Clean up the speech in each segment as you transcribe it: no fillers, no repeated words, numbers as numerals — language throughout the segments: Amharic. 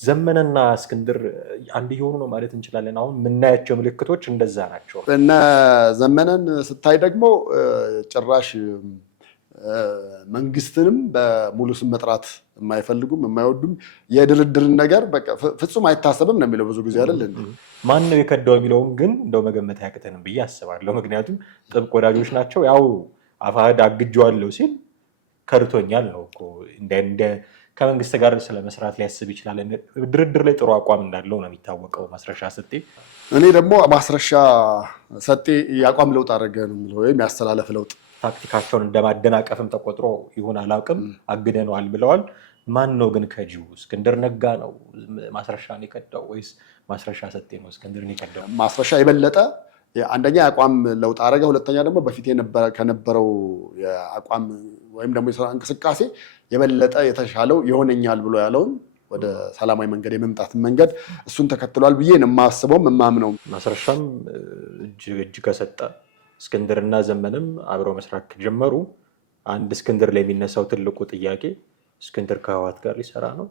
ዘመነና እስክንድር አንድ የሆኑ ነው ማለት እንችላለን። አሁን የምናያቸው ምልክቶች እንደዛ ናቸው። እና ዘመነን ስታይ ደግሞ ጭራሽ መንግስትንም በሙሉ ስም መጥራት የማይፈልጉም የማይወዱም የድርድርን ነገር በቃ ፍጹም አይታሰብም ነው የሚለው ብዙ ጊዜ አይደል እንዴ? ማን ነው የከዳው የሚለውን ግን እንደው መገመት ያቅተንም ብዬ አስባለሁ። ምክንያቱም ጥብቅ ወዳጆች ናቸው። ያው አፋሕድ አግጇለሁ ሲል ከርቶኛል ነው እኮ እንደ ከመንግስት ጋር ስለመስራት ሊያስብ ይችላል። ድርድር ላይ ጥሩ አቋም እንዳለው ነው የሚታወቀው ማስረሻ ሰጤ። እኔ ደግሞ ማስረሻ ሰጤ የአቋም ለውጥ አደረገ ነው የሚለው ወይም ያስተላለፍ ለውጥ ታክቲካቸውን እንደማደናቀፍም ተቆጥሮ ይሁን አላውቅም አግደነዋል ብለዋል። ማን ነው ግን ከጂው? እስክንድር ነጋ ነው ማስረሻን የከዳው ወይስ ማስረሻ ሰጤ ነው እስክንድርን የከዳው? ማስረሻ የበለጠ አንደኛ የአቋም ለውጥ አደረገ፣ ሁለተኛ ደግሞ በፊት ከነበረው የአቋም ወይም ደግሞ የስራ እንቅስቃሴ የበለጠ የተሻለው ይሆነኛል ብሎ ያለውን ወደ ሰላማዊ መንገድ የመምጣት መንገድ እሱን ተከትሏል ብዬ ነው የማስበው የማምነው። ማስረሻም እጅ ከሰጠ እስክንድርና ዘመንም አብረው መስራት ከጀመሩ አንድ እስክንድር ላይ የሚነሳው ትልቁ ጥያቄ እስክንድር ከህወሓት ጋር ሊሰራ ነው?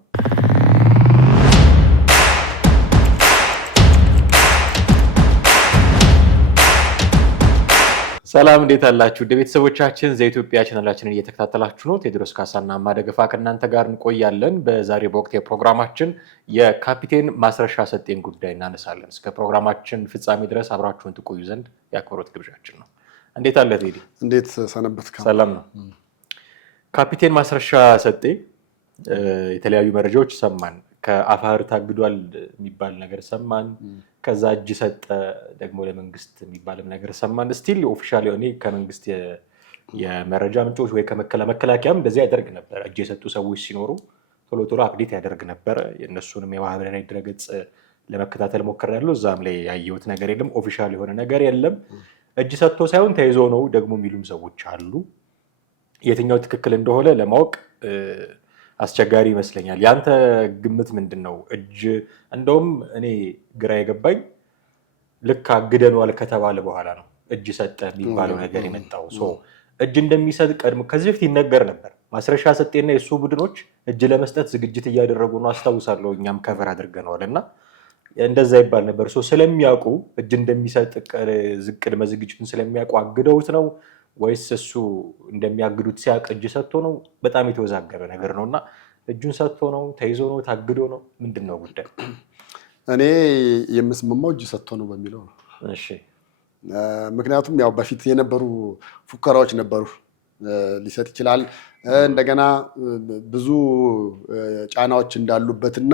ሰላም እንዴት አላችሁ? ወደ ቤተሰቦቻችን ዘኢትዮጵያ ቻናላችንን እየተከታተላችሁ ነው። ቴዎድሮስ ካሳና ማደገፋ ከእናንተ ጋር እንቆያለን። በዛሬ በወቅት የፕሮግራማችን የካፒቴን ማስረሻ ሰጤን ጉዳይ እናነሳለን። እስከ ፕሮግራማችን ፍጻሜ ድረስ አብራችሁን ትቆዩ ዘንድ የአክብሮት ግብዣችን ነው። እንዴት አለ ቴዲ? እንዴት ሰነበት? ሰላም ነው። ካፒቴን ማስረሻ ሰጤ የተለያዩ መረጃዎች ሰማን። ከአፋሕድ ታግዷል የሚባል ነገር ሰማን። ከዛ እጅ ሰጠ ደግሞ ለመንግስት የሚባልም ነገር ሰማን። ስቲል ኦፊሻሊ እኔ ከመንግስት የመረጃ ምንጮች ወይ ከመከላከያም እንደዚህ ያደርግ ነበር። እጅ የሰጡ ሰዎች ሲኖሩ ቶሎ ቶሎ አፕዴት ያደርግ ነበረ። የእነሱንም የማህበራዊ ድረገጽ ለመከታተል ሞክሬያለሁ። እዛም ላይ ያየሁት ነገር የለም። ኦፊሻል የሆነ ነገር የለም። እጅ ሰጥቶ ሳይሆን ተይዞ ነው ደግሞ የሚሉም ሰዎች አሉ። የትኛው ትክክል እንደሆነ ለማወቅ አስቸጋሪ ይመስለኛል። ያንተ ግምት ምንድን ነው? እጅ እንደውም እኔ ግራ የገባኝ ልክ አግደነዋል ከተባለ በኋላ ነው እጅ ሰጠ የሚባለው ነገር የመጣው። እጅ እንደሚሰጥ ቀድሞ ከዚህ በፊት ይነገር ነበር። ማስረሻ ሰጤና የእሱ ቡድኖች እጅ ለመስጠት ዝግጅት እያደረጉ ነው አስታውሳለሁ። እኛም ከቨር አድርገነዋል እና እንደዛ ይባል ነበር። ስለሚያውቁ እጅ እንደሚሰጥ ቅድመ ዝግጅቱን ስለሚያውቁ አግደውት ነው ወይስ እሱ እንደሚያግዱት ሲያውቅ እጅ ሰጥቶ ነው? በጣም የተወዛገበ ነገር ነው እና እጁን ሰጥቶ ነው ተይዞ ነው ታግዶ ነው ምንድን ነው ጉዳይ? እኔ የምስማማው እጅ ሰጥቶ ነው በሚለው ነው። እሺ፣ ምክንያቱም ያው በፊት የነበሩ ፉከራዎች ነበሩ። ሊሰጥ ይችላል እንደገና ብዙ ጫናዎች እንዳሉበትና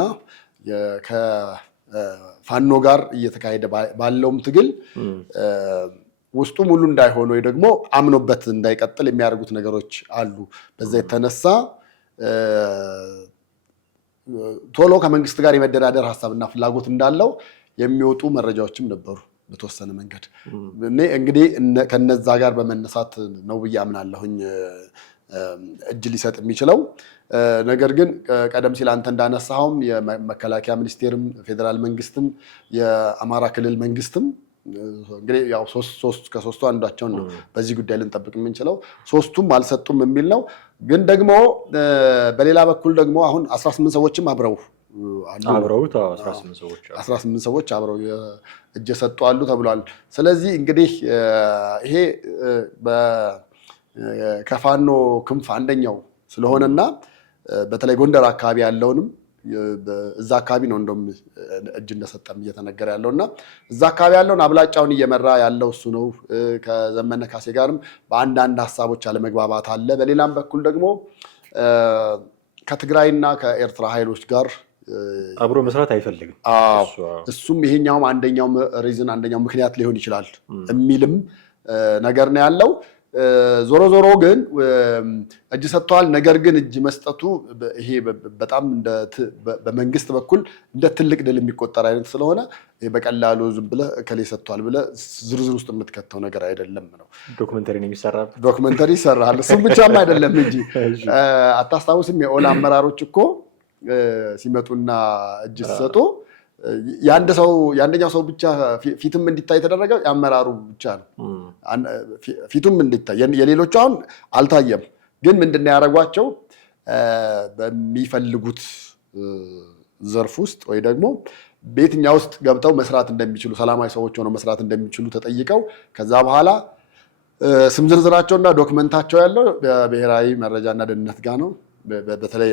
ከፋኖ ጋር እየተካሄደ ባለውም ትግል ውስጡ ሙሉ እንዳይሆን ወይ ደግሞ አምኖበት እንዳይቀጥል የሚያደርጉት ነገሮች አሉ። በዛ የተነሳ ቶሎ ከመንግስት ጋር የመደራደር ሀሳብና ፍላጎት እንዳለው የሚወጡ መረጃዎችም ነበሩ በተወሰነ መንገድ። እኔ እንግዲህ ከነዛ ጋር በመነሳት ነው ብዬ አምናለሁኝ እጅ ሊሰጥ የሚችለው። ነገር ግን ቀደም ሲል አንተ እንዳነሳኸውም የመከላከያ ሚኒስቴርም ፌዴራል መንግስትም የአማራ ክልል መንግስትም እንግዲህ ያው ከሶስቱ አንዳቸውን ነው በዚህ ጉዳይ ልንጠብቅ የምንችለው። ሶስቱም አልሰጡም የሚል ነው። ግን ደግሞ በሌላ በኩል ደግሞ አሁን 18 ሰዎችም አብረው 18 ሰዎች አብረው እጅ የሰጡ አሉ ተብሏል። ስለዚህ እንግዲህ ይሄ ከፋኖ ክንፍ አንደኛው ስለሆነና በተለይ ጎንደር አካባቢ ያለውንም እዛ አካባቢ ነው እንደውም እጅ እንደሰጠም እየተነገረ ያለውና እዛ አካባቢ ያለውን አብላጫውን እየመራ ያለው እሱ ነው። ከዘመነ ካሴ ጋርም በአንዳንድ ሀሳቦች አለመግባባት አለ። በሌላም በኩል ደግሞ ከትግራይና ከኤርትራ ኃይሎች ጋር አብሮ መስራት አይፈልግም። እሱም ይሄኛውም አንደኛው ምክንያት ሊሆን ይችላል የሚልም ነገር ነው ያለው። ዞሮ ዞሮ ግን እጅ ሰጥቷል። ነገር ግን እጅ መስጠቱ ይሄ በጣም በመንግስት በኩል እንደ ትልቅ ድል የሚቆጠር አይነት ስለሆነ በቀላሉ ዝም ብለህ እከሌ ሰጥቷል ብለህ ዝርዝር ውስጥ የምትከተው ነገር አይደለም ነው። ዶክመንተሪ ይሰራል። እሱም ብቻም አይደለም እንጂ አታስታውስም? የኦላ አመራሮች እኮ ሲመጡና እጅ ሲሰጡ የአንደኛው ሰው ብቻ ፊትም እንዲታይ የተደረገው የአመራሩ ብቻ ነው። ፊቱም እንዲታይ የሌሎቹ አሁን አልታየም። ግን ምንድን ነው ያደረጓቸው? በሚፈልጉት ዘርፍ ውስጥ ወይ ደግሞ በየትኛው ውስጥ ገብተው መስራት እንደሚችሉ ሰላማዊ ሰዎች ሆነው መስራት እንደሚችሉ ተጠይቀው ከዛ በኋላ ስም ዝርዝራቸውና ዶክመንታቸው ያለው በብሔራዊ መረጃና ደህንነት ጋር ነው። በተለይ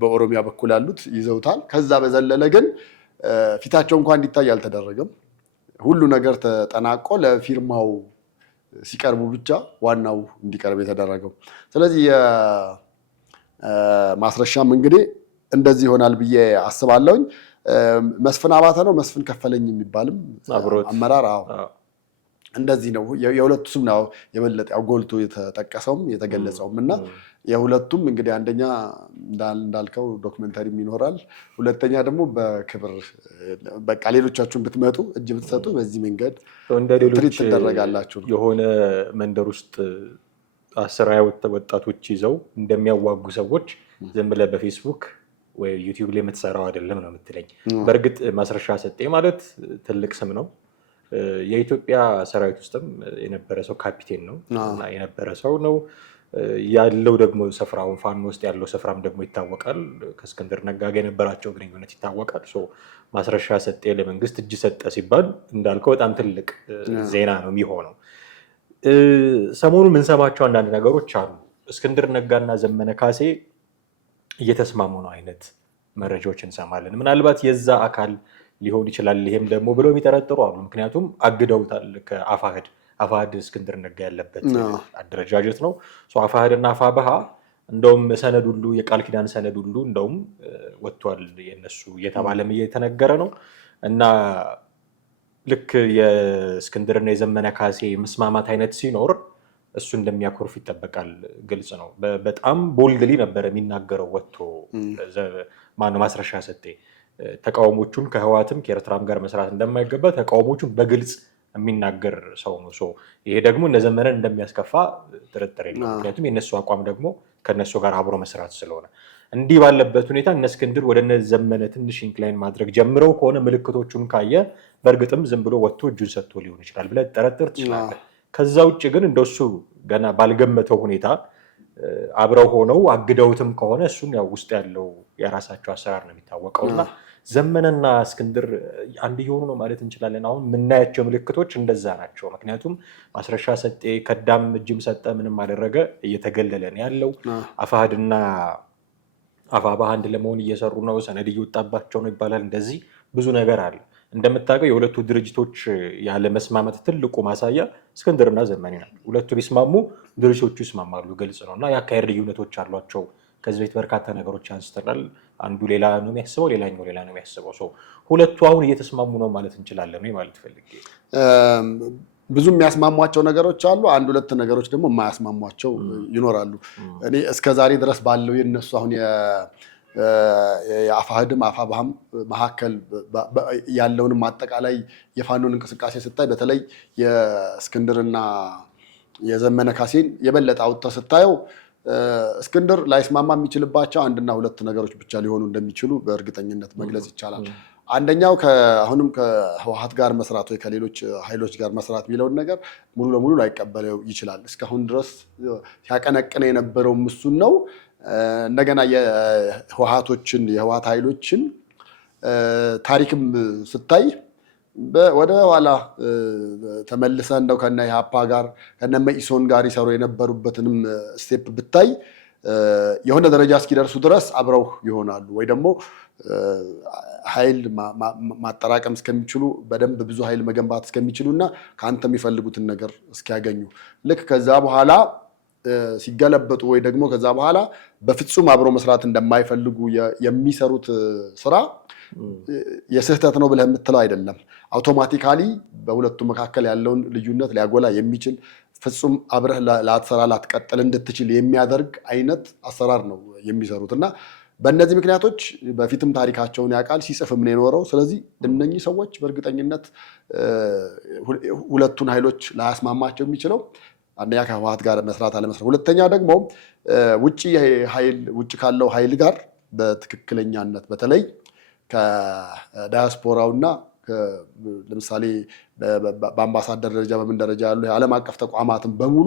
በኦሮሚያ በኩል ያሉት ይዘውታል። ከዛ በዘለለ ግን ፊታቸው እንኳን እንዲታይ አልተደረገም። ሁሉ ነገር ተጠናቆ ለፊርማው ሲቀርቡ ብቻ ዋናው እንዲቀርብ የተደረገው። ስለዚህ ማስረሻም እንግዲህ እንደዚህ ይሆናል ብዬ አስባለሁኝ። መስፍን አባተ ነው መስፍን ከፈለኝ የሚባልም አመራር እንደዚህ ነው። የሁለቱ ስም ነው የበለጠ ጎልቶ የተጠቀሰውም የተገለጸውም እና የሁለቱም እንግዲህ አንደኛ እንዳልከው ዶክመንተሪም ይኖራል። ሁለተኛ ደግሞ በክብር በቃ ሌሎቻችሁን ብትመጡ እጅ ብትሰጡ በዚህ መንገድ እንደ ሌሎች ትደረጋላችሁ። የሆነ መንደር ውስጥ 10 ወጣቶች ይዘው እንደሚያዋጉ ሰዎች ዝም ብለህ በፌስቡክ ወይ ዩቲዩብ ላይ የምትሰራው አይደለም ነው የምትለኝ። በእርግጥ ማስረሻ ሰጤ ማለት ትልቅ ስም ነው። የኢትዮጵያ ሰራዊት ውስጥም የነበረ ሰው ካፒቴን ነው እና የነበረ ሰው ነው ያለው። ደግሞ ስፍራውን ፋኖ ውስጥ ያለው ስፍራም ደግሞ ይታወቃል። ከእስክንድር ነጋ ጋር የነበራቸው ግንኙነት ይታወቃል። ማስረሻ ሰጤ ለመንግስት እጅ ሰጠ ሲባል እንዳልከው በጣም ትልቅ ዜና ነው የሚሆነው። ሰሞኑን የምንሰማቸው አንዳንድ ነገሮች አሉ። እስክንድር ነጋና ዘመነ ካሴ እየተስማሙ ነው አይነት መረጃዎች እንሰማለን። ምናልባት የዛ አካል ሊሆን ይችላል ይሄም ደግሞ ብለው የሚጠረጥሩ አሉ። ምክንያቱም አግደውታል አፋሕድ እስክንድር ነጋ ያለበት አደረጃጀት ነው። አፋሕድ እና አፋብኃ እንደውም ሰነድ ሁሉ የቃል ኪዳን ሰነድ ሁሉ እንደውም ወጥቷል የነሱ እየተባለም እየተነገረ ነው። እና ልክ የእስክንድርና የዘመነ ካሴ መስማማት አይነት ሲኖር እሱ እንደሚያኮርፍ ይጠበቃል። ግልጽ ነው። በጣም ቦልድሊ ነበረ የሚናገረው ወጥቶ ማነው ማስረሻ ሰጤ ተቃውሞቹን ከህወሓትም ከኤርትራም ጋር መስራት እንደማይገባ ተቃውሞቹን በግልጽ የሚናገር ሰው ነው። ይሄ ደግሞ እነ ዘመነን እንደሚያስከፋ ጥርጥር የለም። ምክንያቱም የእነሱ አቋም ደግሞ ከእነሱ ጋር አብሮ መስራት ስለሆነ እንዲህ ባለበት ሁኔታ እነ እስክንድር ወደ እነ ዘመነ ትንሽ ኢንክላይን ማድረግ ጀምረው ከሆነ ምልክቶቹን ካየ በእርግጥም ዝም ብሎ ወጥቶ እጁን ሰጥቶ ሊሆን ይችላል ብለህ ጠረጥር ትችላለህ። ከዛ ውጭ ግን እንደሱ ገና ባልገመተው ሁኔታ አብረው ሆነው አግደውትም ከሆነ እሱን ያው ውስጥ ያለው የራሳቸው አሰራር ነው የሚታወቀውና ዘመነና እስክንድር አንድ የሆኑ ነው ማለት እንችላለን። አሁን የምናያቸው ምልክቶች እንደዛ ናቸው። ምክንያቱም ማስረሻ ሰጤ ከዳም እጅም ሰጠ ምንም አደረገ እየተገለለ ነው ያለው። አፋሕድና አፋብኃ አንድ ለመሆን እየሰሩ ነው፣ ሰነድ እየወጣባቸው ነው ይባላል። እንደዚህ ብዙ ነገር አለ። እንደምታውቀው የሁለቱ ድርጅቶች ያለ መስማማት ትልቁ ማሳያ እስክንድርና ዘመኔ ናቸው። ሁለቱ ቢስማሙ ድርጅቶቹ ይስማማሉ፣ ግልጽ ነው። እና የአካሄድ ልዩነቶች አሏቸው። ከዚህ ቤት በርካታ ነገሮች አንስተናል። አንዱ ሌላ ነው የሚያስበው፣ ሌላኛው ሌላ ነው የሚያስበው። ሁለቱ አሁን እየተስማሙ ነው ማለት እንችላለን ማለት ፈልጌ። ብዙ የሚያስማሟቸው ነገሮች አሉ። አንድ ሁለት ነገሮች ደግሞ የማያስማሟቸው ይኖራሉ። እኔ እስከዛሬ ድረስ ባለው የነሱ አሁን የአፋሕድም አፋብኃም መካከል ያለውንም አጠቃላይ የፋኖን እንቅስቃሴ ስታይ በተለይ የእስክንድርና የዘመነ ካሴን የበለጠ አውጥተህ ስታየው እስክንድር ላይስማማ የሚችልባቸው አንድና ሁለት ነገሮች ብቻ ሊሆኑ እንደሚችሉ በእርግጠኝነት መግለጽ ይቻላል። አንደኛው አሁንም ከህወሓት ጋር መስራት ወይ ከሌሎች ኃይሎች ጋር መስራት የሚለውን ነገር ሙሉ ለሙሉ ላይቀበለው ይችላል። እስካሁን ድረስ ሲያቀነቅን የነበረውም እሱን ነው። እንደገና የህወሓት ኃይሎችን ታሪክም ስታይ ወደ ኋላ ተመልሰህ እንደው ከነ ኢህአፓ ጋር ከነ መኢሶን ጋር ይሰሩ የነበሩበትንም ስቴፕ ብታይ የሆነ ደረጃ እስኪደርሱ ድረስ አብረው ይሆናሉ ወይ ደግሞ ኃይል ማጠራቀም እስከሚችሉ በደንብ ብዙ ኃይል መገንባት እስከሚችሉ እና ከአንተ የሚፈልጉትን ነገር እስኪያገኙ ልክ ከዛ በኋላ ሲገለበጡ ወይ ደግሞ ከዛ በኋላ በፍጹም አብሮ መስራት እንደማይፈልጉ የሚሰሩት ስራ የስህተት ነው ብለህ የምትለው አይደለም። አውቶማቲካሊ በሁለቱ መካከል ያለውን ልዩነት ሊያጎላ የሚችል ፍጹም አብረህ ላትሰራ ላትቀጥል እንድትችል የሚያደርግ አይነት አሰራር ነው የሚሰሩት እና በእነዚህ ምክንያቶች በፊትም ታሪካቸውን ያውቃል፣ ሲጽፍም ነው የኖረው። ስለዚህ እነኚህ ሰዎች በእርግጠኝነት ሁለቱን ኃይሎች ላያስማማቸው የሚችለው አንደኛ ከህወሓት ጋር መስራት አለመስራት፣ ሁለተኛ ደግሞ ውጭ ካለው ኃይል ጋር በትክክለኛነት በተለይ ከዳያስፖራውና ለምሳሌ በአምባሳደር ደረጃ በምን ደረጃ ያሉ የዓለም አቀፍ ተቋማትን በሙሉ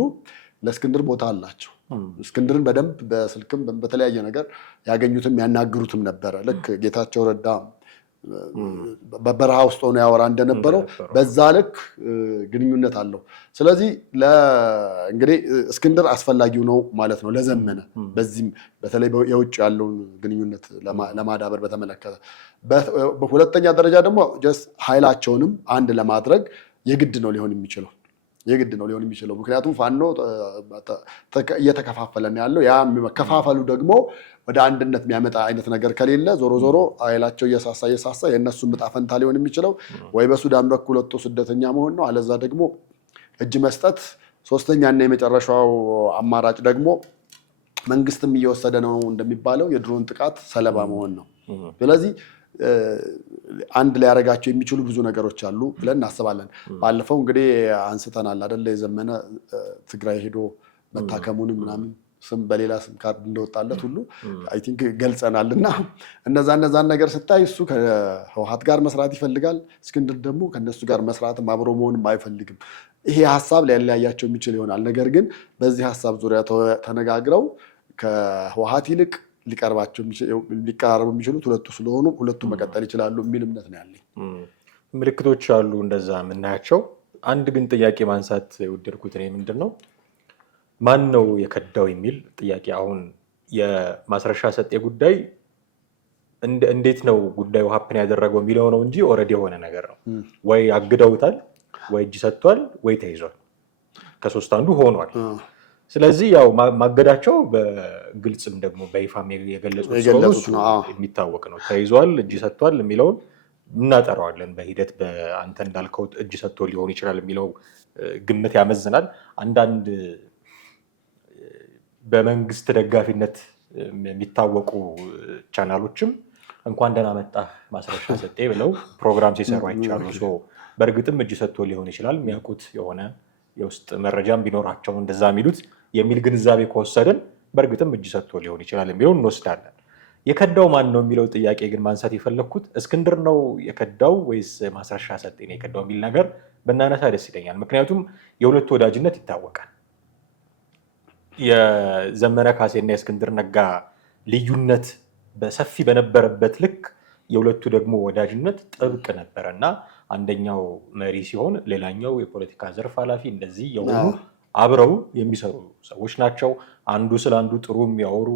ለእስክንድር ቦታ አላቸው። እስክንድርን በደንብ በስልክም በተለያየ ነገር ያገኙትም ያናግሩትም ነበረ። ልክ ጌታቸው ረዳ በበረሃ ውስጥ ሆኖ ያወራ እንደነበረው በዛ ልክ ግንኙነት አለው። ስለዚህ እንግዲህ እስክንድር አስፈላጊው ነው ማለት ነው ለዘመነ። በዚህም በተለይ የውጭ ያለውን ግንኙነት ለማዳበር በተመለከተ፣ በሁለተኛ ደረጃ ደግሞ ኃይላቸውንም አንድ ለማድረግ የግድ ነው ሊሆን የሚችለው ምክንያቱም ፋኖ እየተከፋፈለ ነው ያለው። ያ መከፋፈሉ ደግሞ ወደ አንድነት የሚያመጣ አይነት ነገር ከሌለ ዞሮ ዞሮ ኃይላቸው እየሳሳ የእነሱን ዕጣ ፈንታ ሊሆን የሚችለው ወይ በሱዳን በኩል ወጥቶ ስደተኛ መሆን ነው፣ አለዛ ደግሞ እጅ መስጠት፣ ሶስተኛና የመጨረሻው አማራጭ ደግሞ መንግስትም እየወሰደ ነው እንደሚባለው የድሮን ጥቃት ሰለባ መሆን ነው። ስለዚህ አንድ ሊያደርጋቸው የሚችሉ ብዙ ነገሮች አሉ ብለን እናስባለን። ባለፈው እንግዲህ አንስተናል አይደለ? የዘመነ ትግራይ ሄዶ መታከሙንም ምናምን ስም በሌላ ስም ካርድ እንደወጣለት ሁሉ አይ ቲንክ ገልጸናል። እና እነዛን ነገር ስታይ እሱ ከህወሓት ጋር መስራት ይፈልጋል፣ እስክንድር ደግሞ ከነሱ ጋር መስራትም አብሮ መሆንም አይፈልግም። ይሄ ሀሳብ ሊያለያያቸው የሚችል ይሆናል። ነገር ግን በዚህ ሀሳብ ዙሪያ ተነጋግረው ከህወሓት ይልቅ ሊቀራረቡ የሚችሉት ሁለቱ ስለሆኑ ሁለቱ መቀጠል ይችላሉ የሚል እምነት ነው ያለኝ። ምልክቶች አሉ እንደዛ የምናያቸው። አንድ ግን ጥያቄ ማንሳት የወደድኩት እኔ ምንድን ነው ማን ነው የከዳው የሚል ጥያቄ። አሁን የማስረሻ ሰጤ ጉዳይ እንዴት ነው ጉዳዩ ሀፕን ያደረገው የሚለው ነው እንጂ ኦልሬዲ የሆነ ነገር ነው። ወይ አግደውታል፣ ወይ እጅ ሰጥቷል፣ ወይ ተይዟል። ከሶስት አንዱ ሆኗል። ስለዚህ ያው ማገዳቸው በግልጽም ደግሞ በይፋም የገለጹት የሚታወቅ ነው። ተይዟል፣ እጅ ሰጥቷል የሚለውን እናጠራዋለን በሂደት። በአንተ እንዳልከው እጅ ሰጥቶ ሊሆን ይችላል የሚለው ግምት ያመዝናል። አንዳንድ በመንግስት ደጋፊነት የሚታወቁ ቻናሎችም እንኳን ደህና መጣህ ማስረሻ ሰጤ ብለው ፕሮግራም ሲሰሩ አይቻሉ። በእርግጥም እጅ ሰጥቶ ሊሆን ይችላል የሚያውቁት የሆነ የውስጥ መረጃም ቢኖራቸው እንደዛ የሚሉት የሚል ግንዛቤ ከወሰድን በእርግጥም እጅ ሰጥቶ ሊሆን ይችላል የሚለውን እንወስዳለን። የከዳው ማን ነው የሚለው ጥያቄ ግን ማንሳት የፈለግኩት እስክንድር ነው የከዳው ወይስ ማስረሻ ሰጤ ነው የከዳው የሚል ነገር ብናነሳ ደስ ይለኛል። ምክንያቱም የሁለቱ ወዳጅነት ይታወቃል። የዘመነ ካሴና የእስክንድር ነጋ ልዩነት በሰፊ በነበረበት ልክ የሁለቱ ደግሞ ወዳጅነት ጥብቅ ነበረ እና አንደኛው መሪ ሲሆን ሌላኛው የፖለቲካ ዘርፍ ኃላፊ እንደዚህ የሆኑ አብረው የሚሰሩ ሰዎች ናቸው። አንዱ ስለ አንዱ ጥሩ የሚያወሩ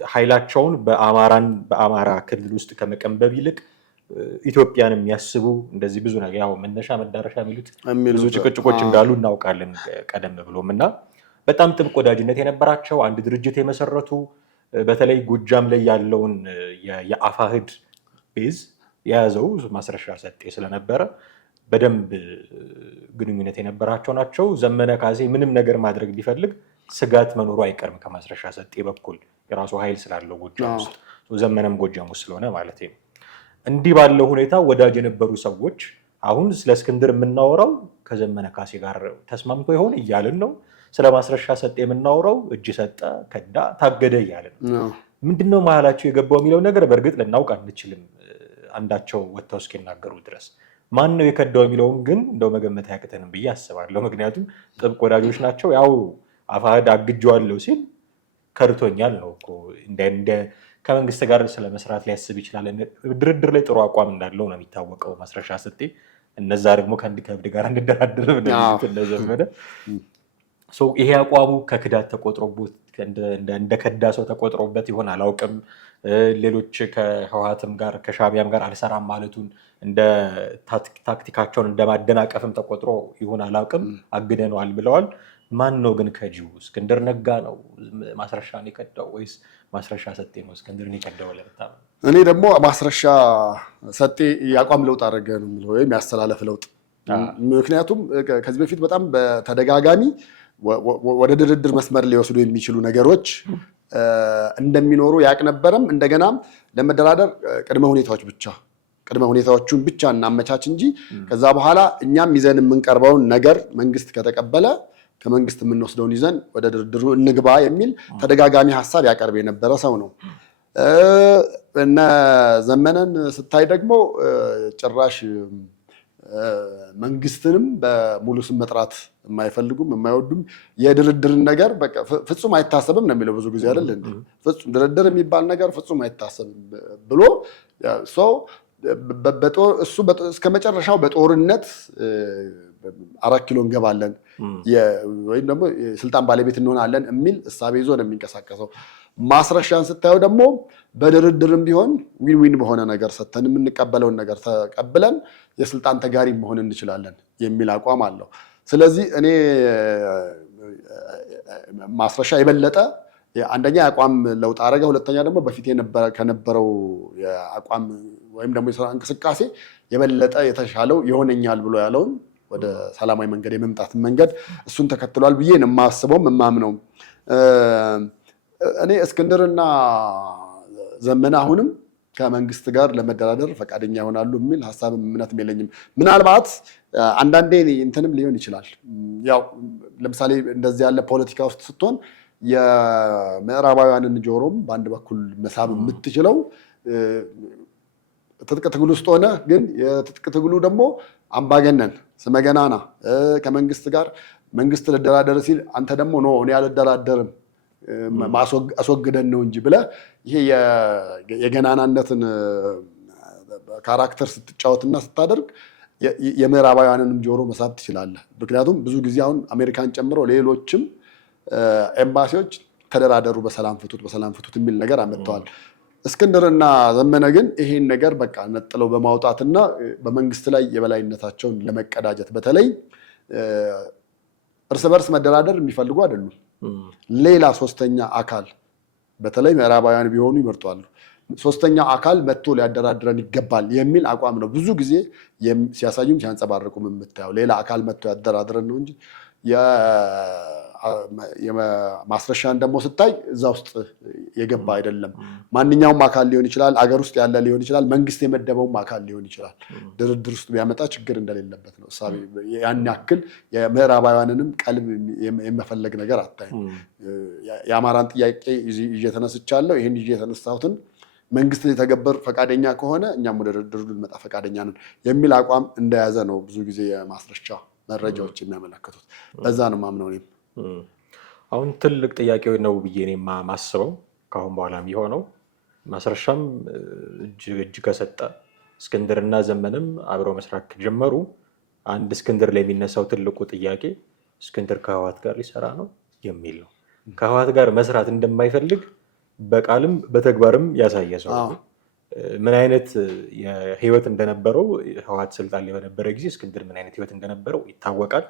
ኃይላቸውን በአማራ ክልል ውስጥ ከመቀንበብ ይልቅ ኢትዮጵያን የሚያስቡ እንደዚህ ብዙ ነገር ያው መነሻ መዳረሻ የሚሉት ብዙ ጭቅጭቆች እንዳሉ እናውቃለን ቀደም ብሎም እና በጣም ጥብቅ ወዳጅነት የነበራቸው አንድ ድርጅት የመሰረቱ በተለይ ጎጃም ላይ ያለውን የአፋህድ ቤዝ የያዘው ማስረሻ ሰጤ ስለነበረ በደንብ ግንኙነት የነበራቸው ናቸው። ዘመነ ካሴ ምንም ነገር ማድረግ ቢፈልግ ስጋት መኖሩ አይቀርም ከማስረሻ ሰጤ በኩል የራሱ ኃይል ስላለው ጎጃም ውስጥ፣ ዘመነም ጎጃም ውስጥ ስለሆነ ማለት ነው። እንዲህ ባለው ሁኔታ ወዳጅ የነበሩ ሰዎች አሁን ስለ እስክንድር የምናወራው ከዘመነ ካሴ ጋር ተስማምቶ ይሆን እያልን ነው። ስለ ማስረሻ ሰጤ የምናወራው እጅ ሰጠ፣ ከዳ፣ ታገደ እያልን ነው። ምንድነው መሀላቸው የገባው የሚለው ነገር በእርግጥ ልናውቅ አንችልም አንዳቸው ወጥተው እስኪናገሩ ድረስ። ማን ነው የከዳው የሚለውን ግን እንደው መገመት አያቅተንም ብዬ አስባለሁ። ምክንያቱም ጥብቅ ወዳጆች ናቸው። ያው አፋህድ አግጀዋለሁ ሲል ከድቶኛል ነው እኮ ከመንግስት ጋር ስለመስራት ሊያስብ ይችላል። ድርድር ላይ ጥሩ አቋም እንዳለው ነው የሚታወቀው ማስረሻ ሰጤ። እነዛ ደግሞ ከአንድ ከብድ ጋር እንድደራድር እንደዘመነ ይሄ አቋሙ ከክዳት ተቆጥሮበት እንደ ከዳ ሰው ተቆጥሮበት ይሆን አላውቅም። ሌሎች ከህወሓትም ጋር ከሻዕቢያም ጋር አልሰራም ማለቱን እንደ ታክቲካቸውን እንደማደናቀፍም ተቆጥሮ ይሆን አላውቅም። አግደነዋል ብለዋል። ማን ነው ግን ከጂው? እስክንድር ነጋ ነው ማስረሻን የከዳው ወይስ ማስረሻ ሰጤ ነው እስክንድርን የከዳው? ለምታም እኔ ደግሞ ማስረሻ ሰጤ የአቋም ለውጥ አደረገ ነው የሚለው ወይም ያስተላለፍ ለውጥ። ምክንያቱም ከዚህ በፊት በጣም በተደጋጋሚ ወደ ድርድር መስመር ሊወስዱ የሚችሉ ነገሮች እንደሚኖሩ ያቅ ነበረም። እንደገናም ለመደራደር ቅድመ ሁኔታዎቹን ብቻ እናመቻች እንጂ ከዛ በኋላ እኛም ይዘን የምንቀርበውን ነገር መንግስት ከተቀበለ ከመንግስት የምንወስደውን ይዘን ወደ ድርድሩ እንግባ የሚል ተደጋጋሚ ሀሳብ ያቀርብ የነበረ ሰው ነው። እነ ዘመነን ስታይ ደግሞ ጭራሽ መንግስትንም በሙሉ ስም መጥራት የማይፈልጉም የማይወዱም የድርድርን ነገር በቃ ፍጹም አይታሰብም ነው የሚለው ብዙ ጊዜ አይደል እንዴ? ፍጹም ድርድር የሚባል ነገር ፍጹም አይታሰብም ብሎ እሱ እስከ መጨረሻው በጦርነት 4 ኪሎ እንገባለን ወይም ደግሞ ስልጣን ባለቤት እንሆናለን የሚል እሳቤ ይዞ ነው የሚንቀሳቀሰው። ማስረሻን ስታየው ደግሞ በድርድርም ቢሆን ዊን ዊን በሆነ ነገር ሰተን የምንቀበለውን ነገር ተቀብለን የስልጣን ተጋሪ መሆን እንችላለን የሚል አቋም አለው። ስለዚህ እኔ ማስረሻ የበለጠ አንደኛ የአቋም ለውጥ አረገ፣ ሁለተኛ ደግሞ በፊት ከነበረው የአቋም ወይም ደግሞ የስራ እንቅስቃሴ የበለጠ የተሻለው ይሆነኛል ብሎ ያለውን ወደ ሰላማዊ መንገድ የመምጣት መንገድ እሱን ተከትሏል ብዬ ነው የማስበውም የማምነው። እኔ እስክንድርና ዘመነ አሁንም ከመንግስት ጋር ለመደራደር ፈቃደኛ ይሆናሉ የሚል ሀሳብም እምነትም የለኝም። ምናልባት አንዳንዴ እንትንም ሊሆን ይችላል። ያው ለምሳሌ እንደዚህ ያለ ፖለቲካ ውስጥ ስትሆን የምዕራባውያንን ጆሮም በአንድ በኩል መሳብ የምትችለው ትጥቅ ትግል ውስጥ ሆነ፣ ግን የትጥቅ ትግሉ ደግሞ አምባገነን ስመገናና ከመንግስት ጋር መንግስት ልደራደር ሲል አንተ ደግሞ ኖ እኔ አልደራደርም አስወግደን ነው እንጂ ብለህ ይሄ የገናናነትን ካራክተር ስትጫወትና ስታደርግ የምዕራባውያንንም ጆሮ መሳብ ትችላለህ። ምክንያቱም ብዙ ጊዜ አሁን አሜሪካን ጨምሮ ሌሎችም ኤምባሲዎች ተደራደሩ፣ በሰላም ፍቱት የሚል ነገር አመጥተዋል። እስክንድርና ዘመነ ግን ይሄን ነገር በቃ ነጥለው በማውጣትና በመንግስት ላይ የበላይነታቸውን ለመቀዳጀት በተለይ እርስ በርስ መደራደር የሚፈልጉ አይደሉም። ሌላ ሶስተኛ አካል በተለይ ምዕራባውያን ቢሆኑ ይመርጧሉ። ሶስተኛ አካል መጥቶ ሊያደራድረን ይገባል የሚል አቋም ነው ብዙ ጊዜ ሲያሳዩም ሲያንጸባርቁም የምታየው። ሌላ አካል መጥቶ ያደራድረን ነው እንጂ ማስረሻን ደግሞ ስታይ እዛ ውስጥ የገባ አይደለም። ማንኛውም አካል ሊሆን ይችላል፣ አገር ውስጥ ያለ ሊሆን ይችላል፣ መንግስት የመደበውም አካል ሊሆን ይችላል። ድርድር ውስጥ ቢያመጣ ችግር እንደሌለበት ነው እሳቤ። ያን ያክል የምዕራባውያንንም ቀልብ የመፈለግ ነገር አታይም። የአማራን ጥያቄ ይዤ ተነስቻለሁ፣ ይህን ይዤ የተነሳሁትን መንግስት የተገበር ፈቃደኛ ከሆነ እኛም ወደ ድርድሩ ልንመጣ ፈቃደኛ ነን የሚል አቋም እንደያዘ ነው ብዙ ጊዜ የማስረሻ መረጃዎች የሚያመለክቱት። በዛ ነው ማምነው እኔም። አሁን ትልቅ ጥያቄ ነው ብዬ እኔ ማስበው ከአሁን በኋላ የሚሆነው ማስረሻም እጅ ከሰጠ እስክንድርና ዘመንም አብረው መስራት ከጀመሩ አንድ እስክንድር ላይ የሚነሳው ትልቁ ጥያቄ እስክንድር ከህወሓት ጋር ሊሰራ ነው የሚል ነው። ከህወሓት ጋር መስራት እንደማይፈልግ በቃልም በተግባርም ያሳየ ሰው ምን አይነት ህይወት እንደነበረው ህወሓት ስልጣን ላይ በነበረ ጊዜ እስክንድር ምን አይነት ህይወት እንደነበረው ይታወቃል።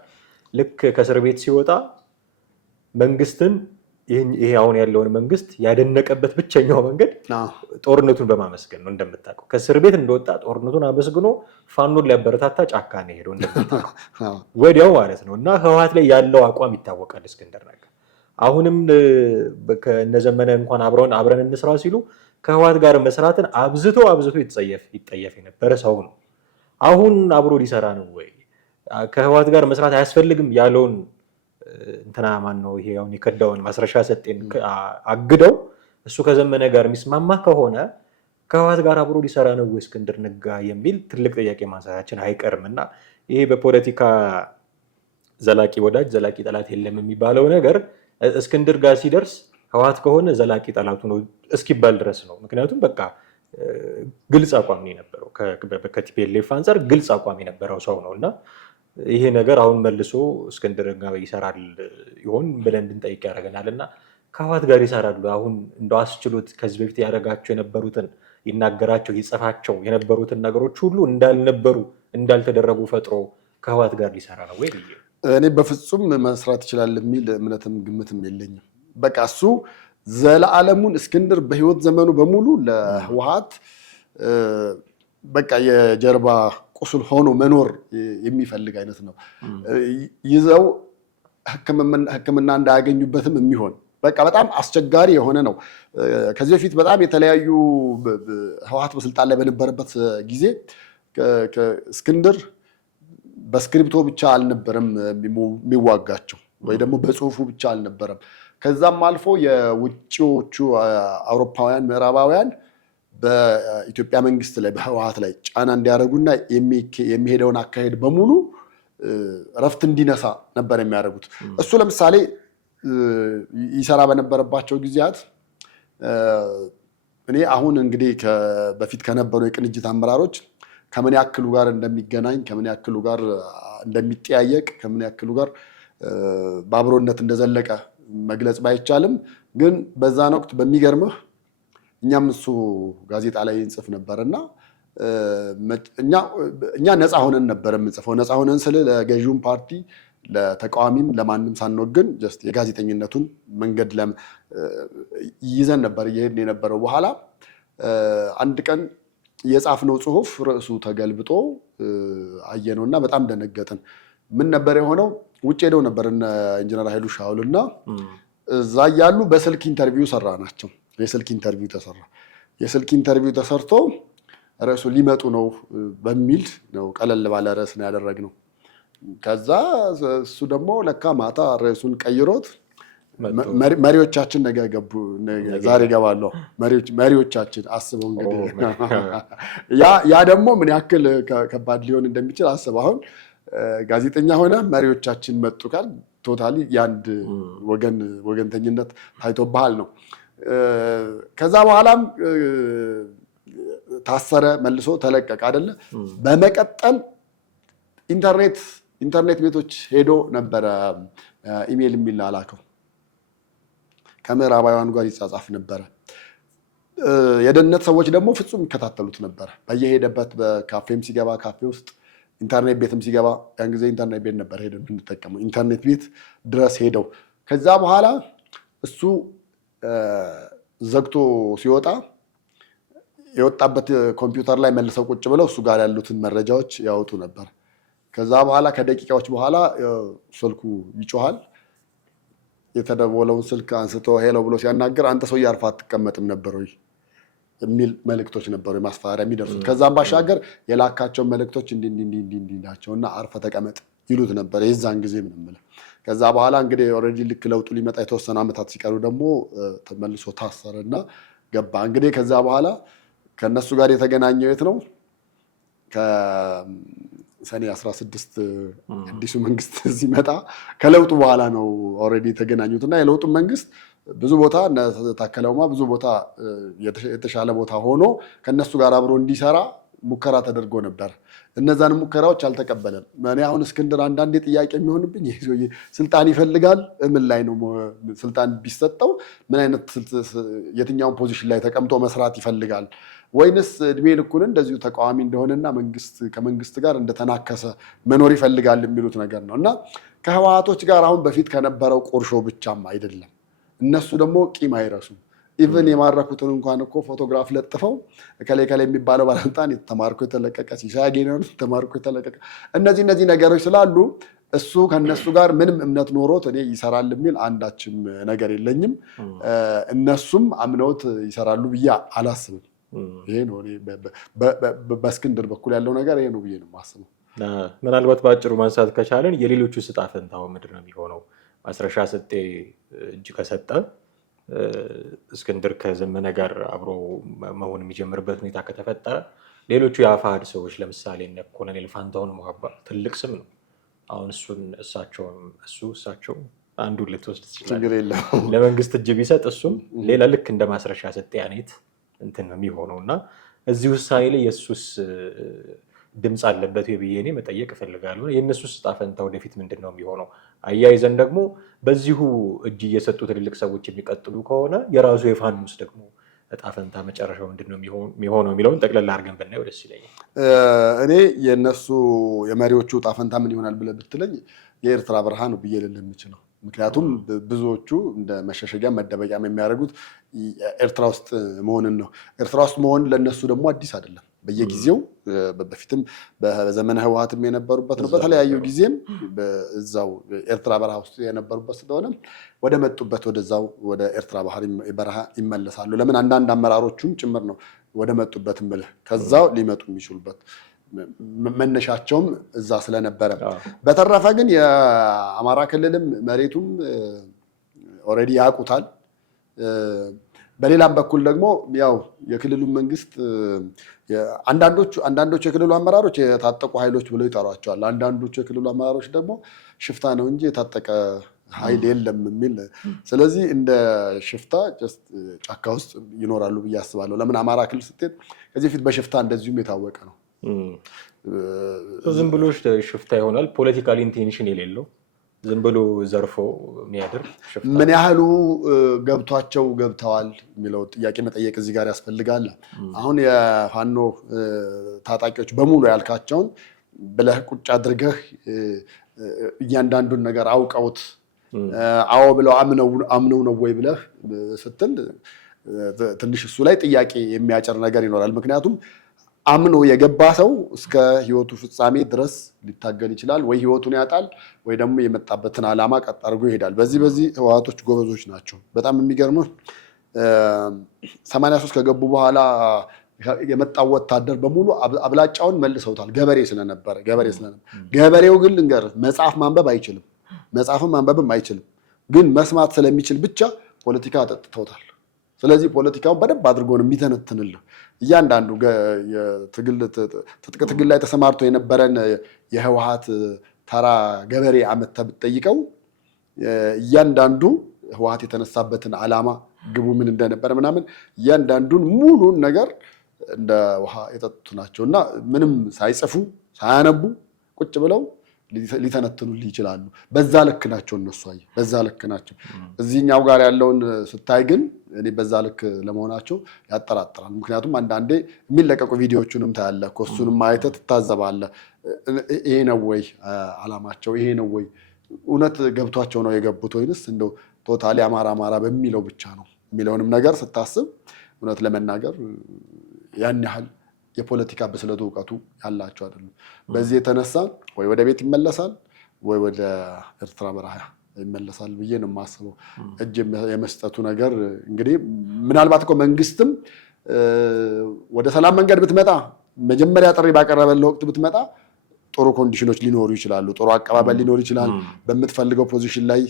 ልክ ከእስር ቤት ሲወጣ መንግስትን ይሄ አሁን ያለውን መንግስት ያደነቀበት ብቸኛው መንገድ ጦርነቱን በማመስገን ነው። እንደምታውቀው ከእስር ቤት እንደወጣ ጦርነቱን አመስግኖ ፋኖን ሊያበረታታ ጫካ ነው ሄደው እንደምታውቀው ወዲያው ማለት ነው። እና ህወሓት ላይ ያለው አቋም ይታወቃል እስክንድር ነጋ። አሁንም ከነዘመነ እንኳን አብረን እንስራ ሲሉ ከህወሓት ጋር መስራትን አብዝቶ ይጠየፍ የነበረ ሰው ነው። አሁን አብሮ ሊሰራ ነው ወይ? ከህወሓት ጋር መስራት አያስፈልግም ያለውን እንትና ማን ነው ይሄ አሁን የከዳውን ማስረሻ ሰጤን አግደው እሱ ከዘመነ ጋር የሚስማማ ከሆነ ከህወሓት ጋር አብሮ ሊሰራ ነው ወይ እስክንድር ነጋ የሚል ትልቅ ጥያቄ ማንሳታችን አይቀርም። እና ይሄ በፖለቲካ ዘላቂ ወዳጅ ዘላቂ ጠላት የለም የሚባለው ነገር እስክንድር ጋር ሲደርስ ህወሓት ከሆነ ዘላቂ ጠላቱ ነው እስኪባል ድረስ ነው። ምክንያቱም በቃ ግልጽ አቋም የነበረው ከቲፒኤልኤፍ አንጻር ግልጽ አቋም የነበረው ሰው ነው። እና ይሄ ነገር አሁን መልሶ እስክንድር ጋር ይሰራል ይሆን ብለን እንድንጠይቅ ያደርገናል። እና ከህወሓት ጋር ይሰራሉ አሁን እንደው አስችሎት ከዚህ በፊት ያደረጋቸው የነበሩትን ይናገራቸው ይጽፋቸው የነበሩትን ነገሮች ሁሉ እንዳልነበሩ እንዳልተደረጉ ፈጥሮ ከህወሓት ጋር ሊሰራ ነው ወይ? እኔ በፍጹም መስራት ይችላል የሚል እምነትም ግምትም የለኝም። በቃ እሱ ዘለዓለሙን እስክንድር በህይወት ዘመኑ በሙሉ ለህወሓት በቃ የጀርባ ቁስል ሆኖ መኖር የሚፈልግ አይነት ነው። ይዘው ሕክምና እንዳያገኙበትም የሚሆን በቃ በጣም አስቸጋሪ የሆነ ነው። ከዚህ በፊት በጣም የተለያዩ ህወሓት በስልጣን ላይ በነበረበት ጊዜ እስክንድር በስክሪፕቶ ብቻ አልነበረም የሚዋጋቸው ወይ ደግሞ በጽሁፉ ብቻ አልነበረም። ከዛም አልፎ የውጭዎቹ አውሮፓውያን ምዕራባውያን በኢትዮጵያ መንግስት ላይ በህወሓት ላይ ጫና እንዲያደርጉና የሚሄደውን አካሄድ በሙሉ ረፍት እንዲነሳ ነበር የሚያደርጉት። እሱ ለምሳሌ ይሰራ በነበረባቸው ጊዜያት እኔ አሁን እንግዲህ በፊት ከነበሩ የቅንጅት አመራሮች ከምን ያክሉ ጋር እንደሚገናኝ ከምን ያክሉ ጋር እንደሚጠያየቅ ከምን ያክሉ ጋር በአብሮነት እንደዘለቀ መግለጽ ባይቻልም ግን በዛን ወቅት በሚገርምህ እኛም እሱ ጋዜጣ ላይ እንጽፍ ነበርና እኛ ነፃ ሆነን ነበር የምንጽፈው። ነፃ ሆነን ስለ ለገዢውን ፓርቲ ለተቃዋሚም ለማንም ሳንወግን ጀስት የጋዜጠኝነቱን መንገድ ይዘን ነበር እየሄድን የነበረው። በኋላ አንድ ቀን የጻፍነው ጽሁፍ ርዕሱ ተገልብጦ አየነውና በጣም ደነገጥን። ምን ነበር የሆነው? ውጭ ሄደው ነበር እነ ኢንጂነር ኃይሉ ሻውልና እዛ ያሉ በስልክ ኢንተርቪው ሰራ ናቸው። የስልክ ኢንተርቪው ተሰራ። የስልክ ኢንተርቪው ተሰርቶ ርዕሱ ሊመጡ ነው በሚል ነው ቀለል ባለ ርዕስ ነው ያደረግነው። ከዛ እሱ ደግሞ ለካ ማታ ርዕሱን ቀይሮት መሪዎቻችን ነገ ገቡ ዛሬ ገባለሁ መሪዎቻችን አስበው እንግዲህ ያ ደግሞ ምን ያክል ከባድ ሊሆን እንደሚችል አስበው። አሁን ጋዜጠኛ ሆነ መሪዎቻችን መጡ ካል ቶታሊ የአንድ ወገንተኝነት ታይቶብሃል ነው። ከዛ በኋላም ታሰረ፣ መልሶ ተለቀቀ አይደለ። በመቀጠል ኢንተርኔት ቤቶች ሄዶ ነበረ ኢሜል የሚላላከው ከምዕራባውያን ጋር ይጻጻፍ ነበረ። የደህንነት ሰዎች ደግሞ ፍጹም ይከታተሉት ነበረ። በየሄደበት በካፌም ሲገባ ካፌ ውስጥ ኢንተርኔት ቤትም ሲገባ ያን ጊዜ ኢንተርኔት ቤት ነበር ሄደው የምንጠቀመው። ኢንተርኔት ቤት ድረስ ሄደው ከዛ በኋላ እሱ ዘግቶ ሲወጣ የወጣበት ኮምፒውተር ላይ መልሰው ቁጭ ብለው እሱ ጋር ያሉትን መረጃዎች ያወጡ ነበር። ከዛ በኋላ ከደቂቃዎች በኋላ ስልኩ ይጮሃል። የተደወለውን ስልክ አንስቶ ሄሎ ብሎ ሲያናገር አንተ ሰው ያርፋ አትቀመጥም ነበር ወይ የሚል መልእክቶች ነበሩ የማስፈራሪያ የሚደርሱት። ከዛም ባሻገር የላካቸው መልእክቶች እንዲህ ናቸውና አርፈ ተቀመጥ ይሉት ነበር የዛን ጊዜ ምንም። ከዛ በኋላ እንግዲህ ኦልሬዲ ልክ ለውጡ ሊመጣ የተወሰነ ዓመታት ሲቀሩ ደግሞ ተመልሶ ታሰረና ገባ። እንግዲህ ከዛ በኋላ ከነሱ ጋር የተገናኘው የት ነው? ከሰኔ 16 አዲሱ መንግስት ሲመጣ ከለውጡ በኋላ ነው ኦልሬዲ የተገናኙትና የለውጡ መንግስት ብዙ ቦታ ታከለውማ ብዙ ቦታ የተሻለ ቦታ ሆኖ ከነሱ ጋር አብሮ እንዲሰራ ሙከራ ተደርጎ ነበር። እነዛን ሙከራዎች አልተቀበለም። እኔ አሁን እስክንድር አንዳንዴ ጥያቄ የሚሆንብኝ ስልጣን ይፈልጋል፣ ምን ላይ ነው ስልጣን ቢሰጠው ምን አይነት የትኛውን ፖዚሽን ላይ ተቀምጦ መስራት ይፈልጋል፣ ወይንስ እድሜ ልኩን እንደዚሁ ተቃዋሚ እንደሆነና ከመንግስት ጋር እንደተናከሰ መኖር ይፈልጋል የሚሉት ነገር ነው። እና ከህወሓቶች ጋር አሁን በፊት ከነበረው ቁርሾ ብቻም አይደለም። እነሱ ደግሞ ቂም አይረሱም። ኢቨን የማረኩትን እንኳን እኮ ፎቶግራፍ ለጥፈው ከላይ የሚባለው ባለስልጣን ተማርኮ የተለቀቀ ሲሳይ አገኘሁ ተማርኮ የተለቀቀ እነዚህ ነገሮች ስላሉ እሱ ከነሱ ጋር ምንም እምነት ኖሮት እኔ ይሰራል የሚል አንዳችም ነገር የለኝም። እነሱም አምነውት ይሰራሉ ብዬ አላስብም። ይሄ ነው እኔ በእስክንድር በኩል ያለው ነገር ይሄ ነው ብዬ ነው የማስበው። ምናልባት በአጭሩ ማንሳት ከቻለን የሌሎቹ ዕጣ ፈንታው ምንድን ነው የሚሆነው? ማስረሻ ሰጤ እጅ ከሰጠ እስክንድር ከዘመነ ጋር አብሮ መሆን የሚጀምርበት ሁኔታ ከተፈጠረ ሌሎቹ የአፋሕድ ሰዎች ለምሳሌ እነ ኮሎኔል ፋንታሁን ሞሀባ ትልቅ ስም ነው። አሁን እሳቸው አንዱን ልትወስድ ትችላለህ። ለመንግስት እጅ ቢሰጥ እሱም ሌላ ልክ እንደ ማስረሻ ሰጤ አይነት እንትን ነው የሚሆነው እና እዚህ ውሳኔ ላይ የእሱስ ድምፅ አለበት ብዬ እኔ መጠየቅ እፈልጋለሁ። የእነሱስ ዕጣ ፈንታ ወደፊት ምንድን ነው የሚሆነው? አያይዘን ደግሞ በዚሁ እጅ እየሰጡ ትልልቅ ሰዎች የሚቀጥሉ ከሆነ የራሱ የፋኖስ ደግሞ ዕጣ ፈንታ መጨረሻው ምንድን ነው የሚሆነው የሚለውን ጠቅላላ አድርገን ብናየው ደስ ይለኛል። እኔ የእነሱ የመሪዎቹ ዕጣ ፈንታ ምን ይሆናል ብለህ ብትለኝ የኤርትራ በረሃ ነው ብዬ ልል የምችለው። ምክንያቱም ብዙዎቹ እንደ መሸሸጊያ መደበቂያም የሚያደርጉት ኤርትራ ውስጥ መሆንን ነው። ኤርትራ ውስጥ መሆን ለእነሱ ደግሞ አዲስ አይደለም። በየጊዜው በፊትም በዘመነ ህወሓትም የነበሩበት ነው። በተለያዩ ጊዜም እዛው ኤርትራ በረሃ ውስጥ የነበሩበት ስለሆነ ወደ መጡበት ወደዛው ወደ ኤርትራ በረሃ ይመለሳሉ። ለምን አንዳንድ አመራሮቹም ጭምር ነው ወደ መጡበት ምልህ ከዛው ሊመጡ የሚችሉበት መነሻቸውም እዛ ስለነበረ። በተረፈ ግን የአማራ ክልልም መሬቱም ኦልሬዲ ያውቁታል። በሌላም በኩል ደግሞ ያው የክልሉ መንግስት አንዳንዶቹ የክልሉ አመራሮች የታጠቁ ኃይሎች ብለው ይጠሯቸዋል። አንዳንዶቹ የክልሉ አመራሮች ደግሞ ሽፍታ ነው እንጂ የታጠቀ ኃይል የለም የሚል። ስለዚህ እንደ ሽፍታ ጫካ ውስጥ ይኖራሉ ብዬ አስባለሁ። ለምን አማራ ክልል ስትሄድ ከዚህ በፊት በሽፍታ እንደዚሁም የታወቀ ነው። ዝም ብሎ ሽፍታ ይሆናል፣ ፖለቲካል ኢንቴንሽን የሌለው ዝም ብሎ ዘርፎ የሚያድር ሽፍታ። ምን ያህሉ ገብቷቸው ገብተዋል የሚለው ጥያቄ መጠየቅ እዚህ ጋር ያስፈልጋል። አሁን የፋኖ ታጣቂዎች በሙሉ ያልካቸውን ብለህ ቁጭ አድርገህ እያንዳንዱን ነገር አውቀውት አዎ ብለው አምነው ነው ወይ ብለህ ስትል ትንሽ እሱ ላይ ጥያቄ የሚያጭር ነገር ይኖራል። ምክንያቱም አምኖ የገባ ሰው እስከ ህይወቱ ፍጻሜ ድረስ ሊታገል ይችላል። ወይ ህይወቱን ያጣል ወይ ደግሞ የመጣበትን ዓላማ ቀጥ አድርጎ ይሄዳል። በዚህ ህወሓቶች ጎበዞች ናቸው። በጣም የሚገርመው 83 ከገቡ በኋላ የመጣው ወታደር በሙሉ አብላጫውን መልሰውታል። ገበሬ ስለነበረ ገበሬው ግን ልንገርህ መጽሐፍ ማንበብ አይችልም፣ መጽሐፍም ማንበብም አይችልም። ግን መስማት ስለሚችል ብቻ ፖለቲካ አጠጥተውታል። ስለዚህ ፖለቲካውን በደንብ አድርጎ ነው የሚተነትንልህ። እያንዳንዱ ትጥቅ ትግል ላይ ተሰማርቶ የነበረን የህወሓት ተራ ገበሬ አመተህ ብትጠይቀው እያንዳንዱ ህወሓት የተነሳበትን ዓላማ ግቡ ምን እንደነበረ ምናምን እያንዳንዱን ሙሉን ነገር እንደ ውሃ የጠጡት ናቸው። እና ምንም ሳይጽፉ ሳያነቡ ቁጭ ብለው ሊተነትኑልህ ይችላሉ። በዛ ልክ ናቸው እነሱ። አየህ በዛ ልክ ናቸው። እዚህኛው ጋር ያለውን ስታይ ግን እኔ በዛ ልክ ለመሆናቸው ያጠራጥራል። ምክንያቱም አንዳንዴ የሚለቀቁ ቪዲዮዎቹንም ታያለህ እኮ እሱንም ማየት ትታዘባለህ። ይሄ ነው ወይ ዓላማቸው? ይሄ ነው ወይ እውነት ገብቷቸው ነው የገቡት ወይንስ እንደው ቶታሊ አማራ በሚለው ብቻ ነው የሚለውንም ነገር ስታስብ እውነት ለመናገር ያን ያህል የፖለቲካ ብስለቱ እውቀቱ ያላቸው አይደሉም። በዚህ የተነሳ ወይ ወደ ቤት ይመለሳል ወይ ወደ ኤርትራ በረሃ ይመለሳል ብዬ ነው የማስበው። እጅ የመስጠቱ ነገር እንግዲህ ምናልባት እኮ መንግስትም ወደ ሰላም መንገድ ብትመጣ መጀመሪያ ጥሪ ባቀረበልህ ወቅት ብትመጣ ጥሩ ኮንዲሽኖች ሊኖሩ ይችላሉ። ጥሩ አቀባበል ሊኖር ይችላል። በምትፈልገው ፖዚሽን ላይ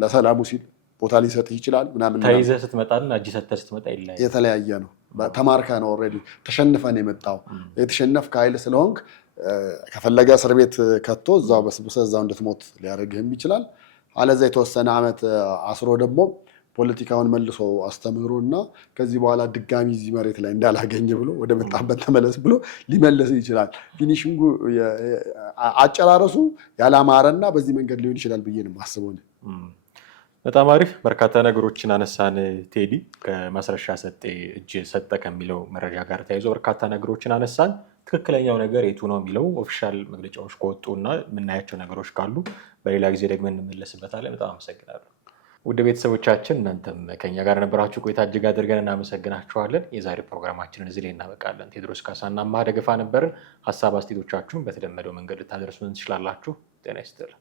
ለሰላሙ ሲል ቦታ ሊሰጥህ ይችላል ምናምን። ተይዘህ ስትመጣና እጅ ሰጥተህ ስትመጣ የተለያየ ነው። ተማርከህ ነው ኦልሬዲ ተሸንፈህ ነው የመጣው። የተሸነፍክ ኃይል ስለሆንክ ከፈለገ እስር ቤት ከቶ እዛው በስብሰህ እዛው እንድትሞት ሊያደርግህም ይችላል። አለዛ የተወሰነ ዓመት አስሮ ደግሞ ፖለቲካውን መልሶ አስተምሮና ከዚህ በኋላ ድጋሚ እዚህ መሬት ላይ እንዳላገኘ ብሎ ወደ መጣበት ተመለስ ብሎ ሊመለስ ይችላል። ፊኒሽንጉ አጨራረሱ ያላማረና በዚህ መንገድ ሊሆን ይችላል ብዬ ነው የማስበው። በጣም አሪፍ በርካታ ነገሮችን አነሳን ቴዲ። ከማስረሻ ሰጤ እጅ ሰጠ ከሚለው መረጃ ጋር ተያይዞ በርካታ ነገሮችን አነሳን። ትክክለኛው ነገር የቱ ነው የሚለው ኦፊሻል መግለጫዎች ከወጡ እና የምናያቸው ነገሮች ካሉ በሌላ ጊዜ ደግሞ እንመለስበታለን። በጣም አመሰግናለሁ። ውድ ቤተሰቦቻችን እናንተም ከኛ ጋር ነበራችሁ ቆይታ እጅግ አድርገን እናመሰግናችኋለን። የዛሬ ፕሮግራማችንን እዚህ ላይ እናበቃለን። ቴዎድሮስ ካሳና አማሃ ደገፋ ነበርን። ሀሳብ አስተያየቶቻችሁን በተለመደው መንገድ ልታደርሱን ትችላላችሁ። ጤና ይስጥልን።